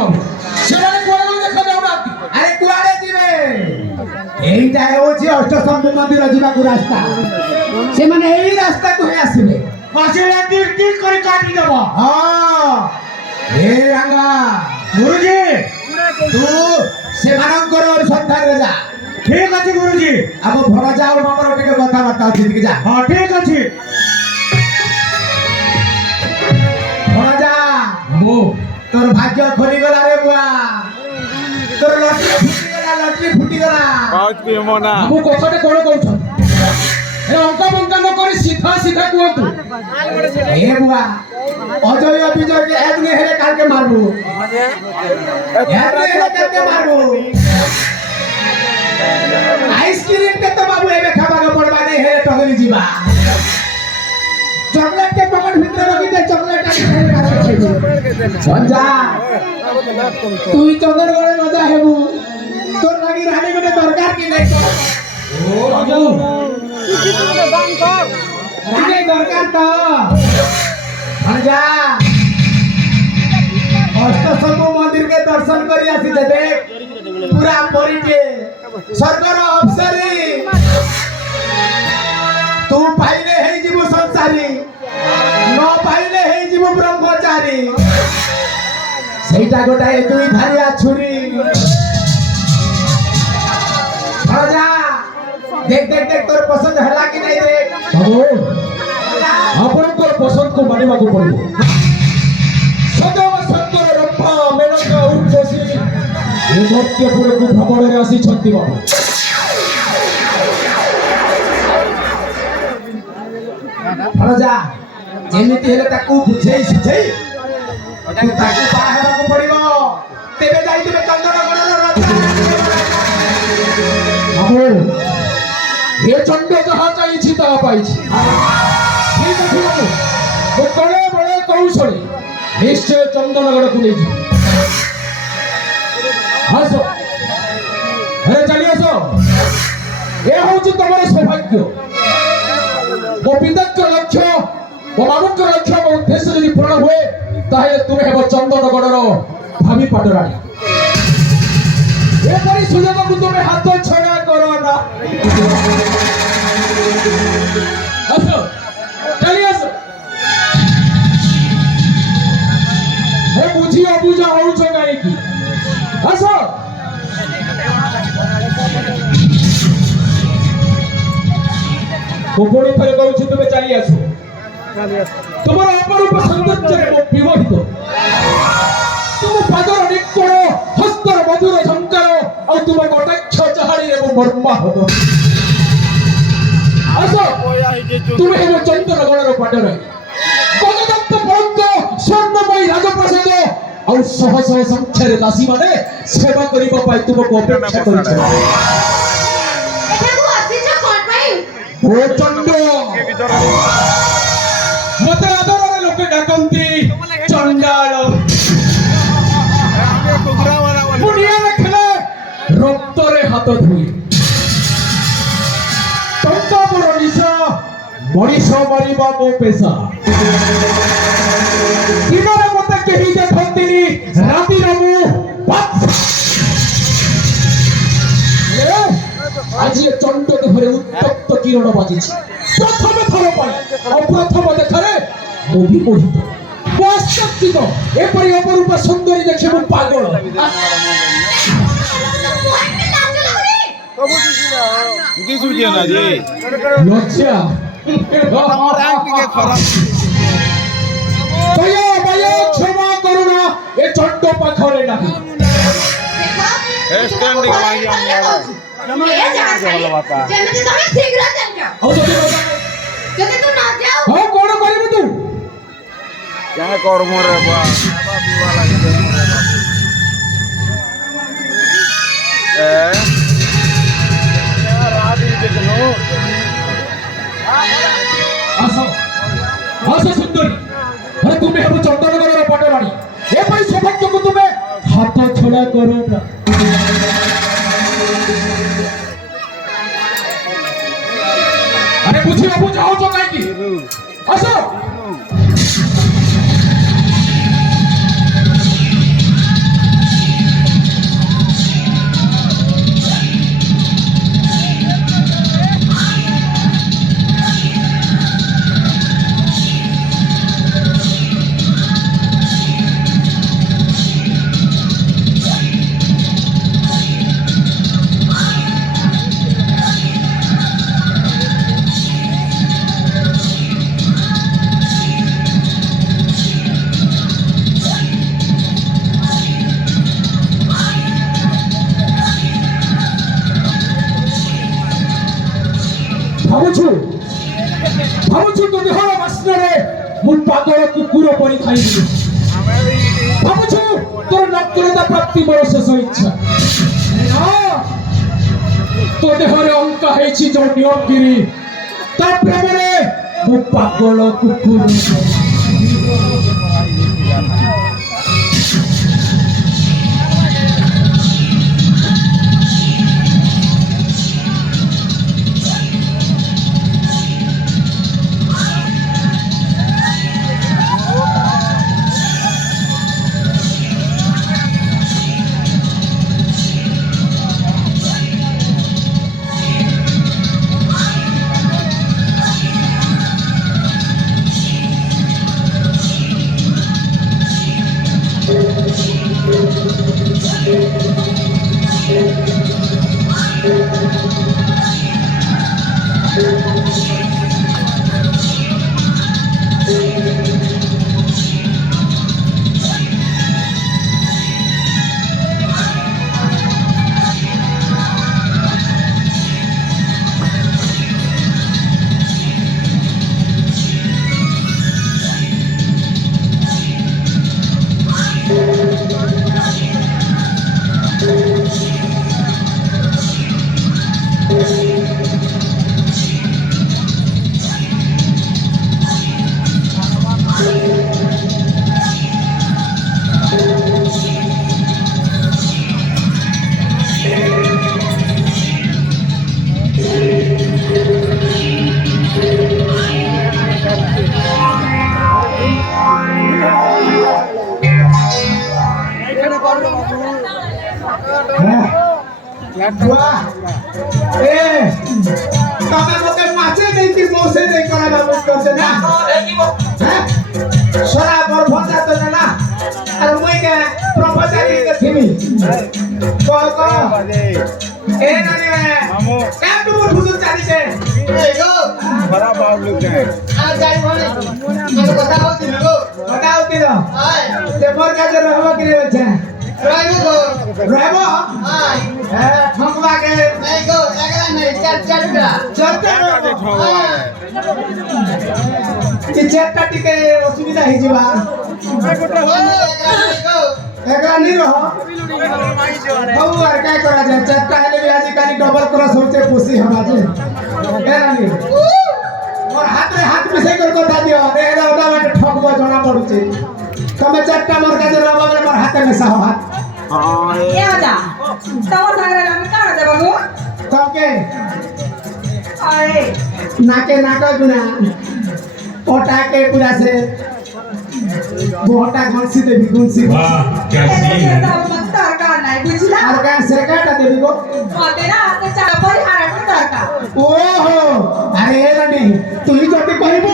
বাবু ସେମାନେ କୁଆଡ଼େ ଗଲେ ଦେଖା ଯାଉନାହାନ୍ତି। আরে কুয়াড়ে দিবে এইটা হচ্ছে অষ্টশম্ভু মন্দির যাওয়ার রাস্তা সেমানে এই রাস্তাକୁ ହିଁ ଆସିବେ ଆସିଲେ ঠিক করে কাটি দেব। ହଁ ଏ ରାଙ୍ଗା ଗୁରୁଜୀ ତୁ ସେମାନଙ୍କର ଅନୁସନ୍ଧାନରେ ଯା ଠିକ ଅଛି ଗୁରୁଜୀ। ଆମ ଭଣଜା ଆଉ ଆମର ଟିକେ କଥାବାର୍ତ୍ତା ଅଛି ଟିକେ ଯା ହଁ ଠିକ ଅଛି। ଭଣଜା ମୁଁ তোর ভাগ্য খোলিগলা রে বুয়া তোর লটরি ফুটিগলা ମୁଁ କଥାଟେ କଣ କହୁଛନ୍ତି ଏ ଅଙ୍କା ବଙ୍କା ନ କରି ସିଧା ସିଧା କୁହନ୍ତୁ। এ বুয়া অজয় বিজয় কে এক নে হেলে কালকে মারবো এক নে হেলে কালকে মারবো আইসক্রিম কে তো বাবু এবে খাবার পড়বা নে হেলে টগরি জিবা চকলেট কে পকেট ভিতরে রাখি দে চকলেট কে হেলে কাছে খাইবো সঞ্জা তুই চন্দনগড়ে মজা হেবু তোর লাগি রানী গনে দরকার কি নাই ও বাবু রানী দরকার তো সঞ্জা অষ্টশম্ভু মন্দির কে দর্শন করি আসিছে দেখ পুরা পরিটে স্বর্গর অপসরি তু পাইলে হেই জীবু সংসারী ন পাইলে হেই জীবু ব্রহ্মচারী সেইটা গোটাই তুই ধারিয়া ছুরি রাজা দেখ দেখ দেখ তোর পছন্দ হেলা কি নাই দেখ ବାବୁ ଆପଣଙ୍କର ପସନ୍ଦକୁ ମାନିବାକୁ ପଡ଼ିବ। ସଦୈବ ସତ୍ୟର ରମ୍ଭା ମେନକା ଉର୍ବଶୀ ଏ ମର୍ତ୍ତ୍ୟପୁରକୁ ଭ୍ରମଣରେ ଆସିଛନ୍ତି ବାବୁ। রাজা যেମିତି ହେଲେ ତାକୁ ବୁଝେଇ ସୁଝେଇ ତାକୁ ବାହା ହେବାକୁ ପଡିବ ତେବେ ଯାଇଥିବେ ଚନ୍ଦନଗଡ଼ର ରାଜା ବାବୁ ଏ ଚଣ୍ଡ ଯାହା ଚାହିଁଛି ତାହା ପାଇଛି। ଠିକ ଅଛି ବାବୁ ମୁଁ କଳେ ବଳେ କୌଶଳେ ନିଶ୍ଚୟ ଚନ୍ଦନଗଡ଼କୁ ନେଇଯିବି। ଆସ ହେଲେ ଚାଲି ଆସ ଏ ହଉଛି ତମର ସୌଭାଗ୍ୟ। ମୋ ପିତାଙ୍କ ଲକ୍ଷ୍ୟ ମୋ ବାବୁଙ୍କ ଲକ୍ଷ୍ୟ ମୋ ଉଦ୍ଦେଶ୍ୟ ଯଦି ପୂରଣ ହୁଏ ତାହେଲେ ତୁମେ ହେବ ଚନ୍ଦନଗଡ଼ର ଭାବି ପାଟରାଣୀ। ଏପରି ସୁଯୋଗକୁ ତୁମେ ହାତ ଛଡ଼ା କର ନା। ଆସ ଚାଲି ଆସ ହେ ବୁଝି ଅବୁଝା ହଉଛ କାହିଁକି ଆସ। ମୁଁ ପୁଣି ଥରେ କହୁଛି ତୁମେ ଚାଲି ଆସ। ତୁମର ଅପରୂପ ସୌନ୍ଦର୍ଯ୍ୟରେ ମୁଁ ବିମୋହିତ। ତୁମ ପାଦର ନିକୋଣ ହସ୍ତର ମଧୁର ଝଙ୍କାର ଆଉ ତୁମ କଟାକ୍ଷ ଚାହାଣୀରେ ମୁଁ ମର୍ମାହତ। ଆସ ତୁମେ ହେବ ଚନ୍ଦନଗଡ଼ର ପାଟରାଣୀ। ଗଜଦତ୍ତ ପଳଙ୍କ ସ୍ୱର୍ଣ୍ଣମୟୀ ରାଜପ୍ରାସାଦ ଆଉ ଶହ ଶହ ସଂଖ୍ୟାରେ ଦାସୀମାନେ ସେବା କରିବା ପାଇଁ ତୁମକୁ ଅପେକ୍ଷା କରିଛନ୍ତି। ଓ ଚଣ୍ଡ ମତେ ଆଦରରେ ଲୋକେ ଡାକନ୍ତି ଚଣ୍ଡାଳ। ମୁଣ୍ଡିଆ ଦେଖିଲେ ରକ୍ତରେ ହାତ ଧୁଏ। ଟଙ୍କା ମୋର ନିଶା ମଣିଷ ମାରିବା ମୋ ପେଶା। ଦିନରେ ମତେ କେହି ଦେଖନ୍ତିନି ରାତିରେ ମୁଁ ଆଜି ଏ ଚଣ୍ଡ ଦେହରେ ଉତ୍ତପ୍ତ କିରଣ ବାଜିଛି। ପ୍ରଥମ ଥର ପାଇଁ ଅପ୍ରଥମ ଦେଖାରେ ମୁଁ ବିମୋହିତ ମୁଁ ଆଶ୍ଚର୍ଯ୍ୟିତ। ଏପରି ଅପରୂପ ସୁନ୍ଦରୀ ଦେଖି ମୁଁ ପାଗଳ। ଲଜ୍ଜା କ୍ଷମା କରୁଣା ଏ ଚଣ୍ଡ ପାଖରେ ନାହିଁ। ହଁ କଣ କରିବୁ ତୁ? କର୍ମରେ ଆସ ଆସ ସୁନ୍ଦରୀ। ଆରେ ତୁମେ ହେବ ଚନ୍ଦନଗଡ଼ର ପାଟରାଣୀ। ଏପରି ସୌଭାଗ୍ୟକୁ ତୁମେ ହାତ ଛଡ଼ା କର ନା। ଆରେ ବୁଝିବାକୁ ଚାହୁଁଛ କାହିଁକି? ଆସ ମୁଁ ପାଗଳ କୁକୁର ପରି ଖାଇବି ଭାବୁଛୁ ତୋର ନକ୍କଳତା ପ୍ରାପ୍ତି ମୋର ଶେଷ ଇଚ୍ଛା ତୋ ଦେହରେ ଅଙ୍କା ହେଇଛି ଯୋଉ ନିୟମଗିରି ତା ପ୍ରେମରେ ମୁଁ ପାଗଳ କୁକୁର तमे मते माछे देकी मोसे दे कराबा मुश्किल ना सरा बर भजा तो ना और मुई के प्रोफेसर के थिमी को ए नानी मामू का तू बोल हुजूर चाली से ए गो बड़ा बाप लोग जाए आ जाई बोले मैं बताओ तिलो हाय ते मोर का जे रहबा के रे बच्चा रहबो ठोकवा के नहीं गो एकरा नहीं चलता चलता टिके असुविधा हे जीवा एकरा नहीं रहो बहु आर काय करा जाय चट्टा हेले भी आज काली डबल क्रॉस होते पुसी हवा जे एरा नहीं और हाथ रे हाथ मिसे कर को दा दियो रे एरा ओदा में ठोकबो जणा पड़ुचे तमे चट्टा मोर का जे रहबो मोर हाथ में सा हाथ हां ए आजा तवर सागरा हम काढा दे बघू तके अरे नाके नाका गुना ओटा के पूरा से बोटा घंसी देवी घंसी वाह क्या सीन है मस्तर का नाही बुझला और का सरकाटा देवी को मते ना आता चापरी हारट तरका ओहो अरे रे तू ही जोटी कहबू